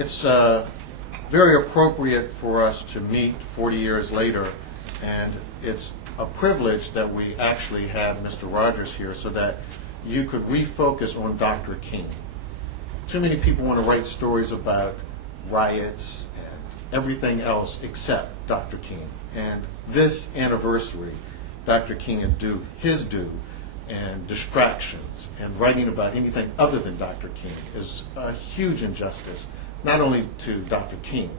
It's very appropriate for us to meet 40 years later, and it's a privilege that we actually have Mr. Rogers here so that you could refocus on Dr. King. Too many people want to write stories about riots and everything else except Dr. King. And this anniversary, Dr. King is due his due, and distractions and writing about anything other than Dr. King is a huge injustice, not only to Dr. King,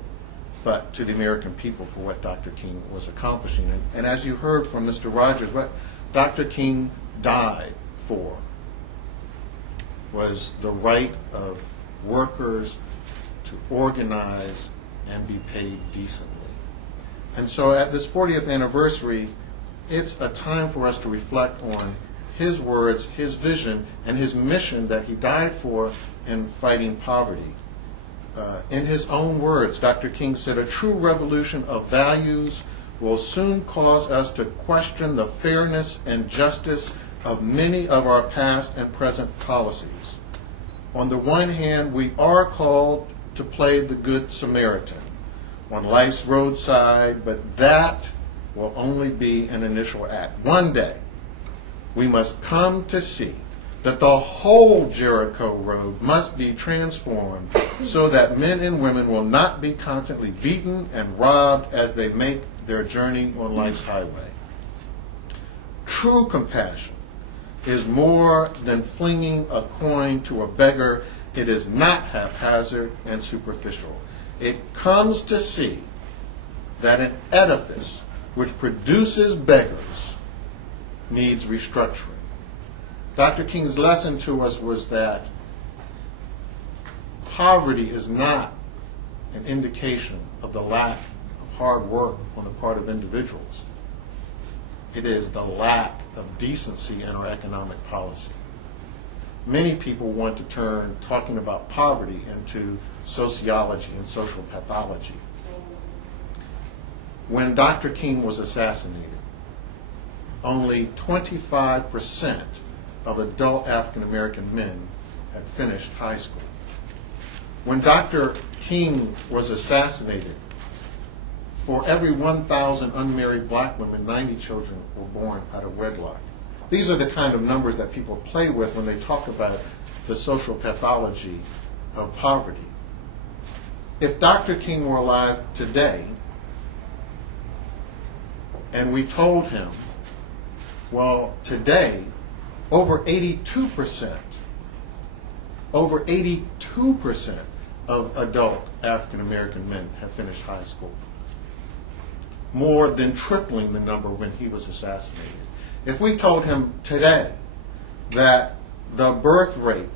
but to the American people for what Dr. King was accomplishing. And as you heard from Mr. Rogers, what Dr. King died for was the right of workers to organize and be paid decently. And so at this 40th anniversary, it's a time for us to reflect on his words, his vision, and his mission that he died for in fighting poverty. In his own words, Dr. King said, "A true revolution of values will soon cause us to question the fairness and justice of many of our past and present policies. On the one hand, we are called to play the Good Samaritan on life's roadside, but that will only be an initial act. One day, we must come to see that the whole Jericho Road must be transformed so that men and women will not be constantly beaten and robbed as they make their journey on life's highway. True compassion is more than flinging a coin to a beggar. It is not haphazard and superficial. It comes to see that an edifice which produces beggars needs restructuring." Dr. King's lesson to us was that poverty is not an indication of the lack of hard work on the part of individuals. It is the lack of decency in our economic policy. Many people want to turn talking about poverty into sociology and social pathology. When Dr. King was assassinated, only 25% of adult African American men had finished high school. When Dr. King was assassinated, for every 1,000 unmarried black women, 90 children were born out of wedlock. These are the kind of numbers that people play with when they talk about the social pathology of poverty. If Dr. King were alive today, and we told him, well, today, over 82% of adult African American men have finished high school, more than tripling the number when he was assassinated. If we told him today that the birth rate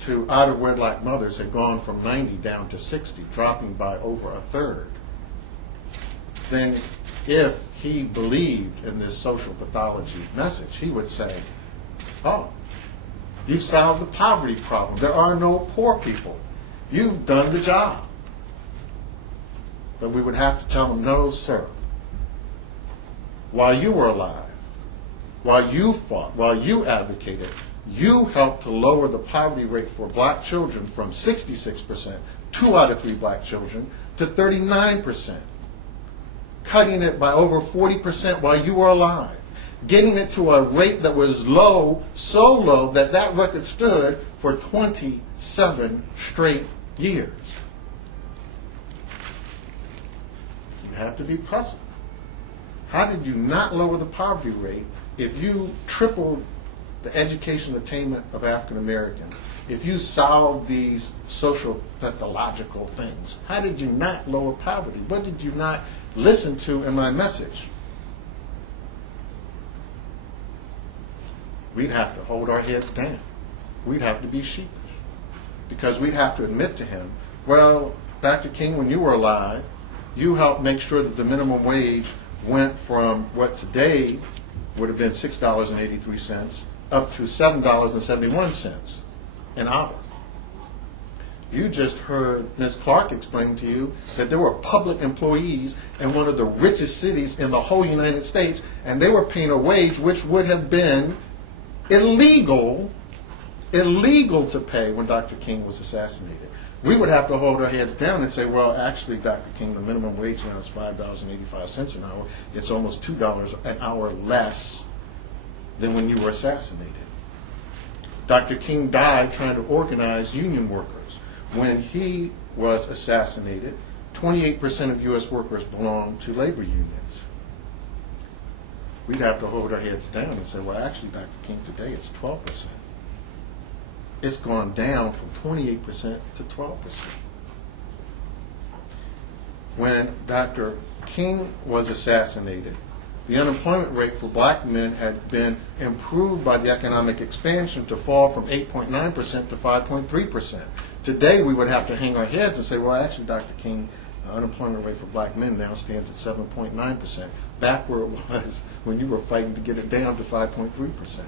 to out-of-wedlock mothers had gone from 90 down to 60, dropping by over a third, then if he believed in this social pathology message, he would say, "Oh, you've solved the poverty problem. There are no poor people. You've done the job." But we would have to tell him, "No, sir. While you were alive, while you fought, while you advocated, you helped to lower the poverty rate for black children from 66%, 2 out of 3 black children, to 39%, cutting it by over 40% while you were alive, getting it to a rate that was low, so low that that record stood for 27 straight years." You have to be puzzled. How did you not lower the poverty rate if you tripled the education attainment of African Americans, if you solved these social pathological things? How did you not lower poverty? What did you not listen to in my message? We'd have to hold our heads down. We'd have to be sheepish, because we'd have to admit to him, "Well, Dr. King, when you were alive, you helped make sure that the minimum wage went from what today would have been $6.83 up to $7.71 an hour. You just heard Ms. Clark explain to you that there were public employees in one of the richest cities in the whole United States, and they were paying a wage which would have been illegal to pay when Dr. King was assassinated. We would have to hold our heads down and say, well, actually, Dr. King, the minimum wage now is $5.85 an hour. It's almost $2 an hour less than when you were assassinated. Dr. King died trying to organize union workers. When he was assassinated, 28% of U.S. workers belonged to labor unions. We'd have to hold our heads down and say, well, actually, Dr. King, today it's 12%. It's gone down from 28% to 12%. When Dr. King was assassinated, the unemployment rate for black men had been improved by the economic expansion to fall from 8.9% to 5.3%. Today, we would have to hang our heads and say, well, actually, Dr. King, the unemployment rate for black men now stands at 7.9%, back where it was when you were fighting to get it down to 5.3%.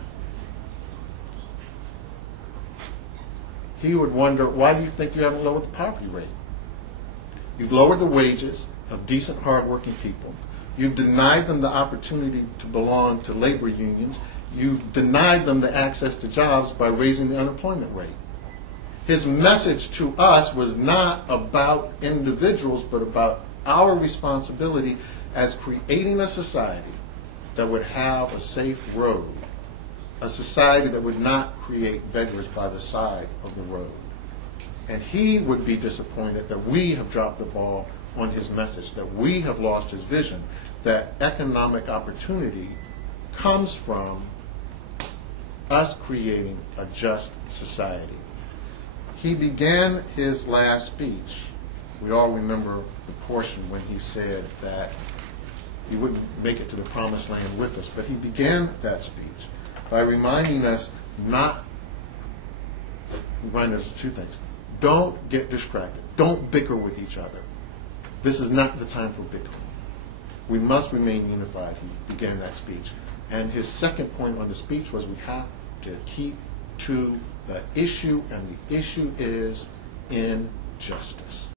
He would wonder, why do you think you haven't lowered the poverty rate? You've lowered the wages of decent, hardworking people. You've denied them the opportunity to belong to labor unions. You've denied them the access to jobs by raising the unemployment rate. His message to us was not about individuals, but about our responsibility as creating a society that would have a safe road, a society that would not create beggars by the side of the road. And he would be disappointed that we have dropped the ball on his message, that we have lost his vision, that economic opportunity comes from us creating a just society. He began his last speech. We all remember the portion when he said that he wouldn't make it to the promised land with us, but he began that speech by reminding us two things. Don't get distracted. Don't bicker with each other. This is not the time for bickering. We must remain unified. He began that speech. And his second point on the speech was we have to keep to the issue, and the issue is injustice.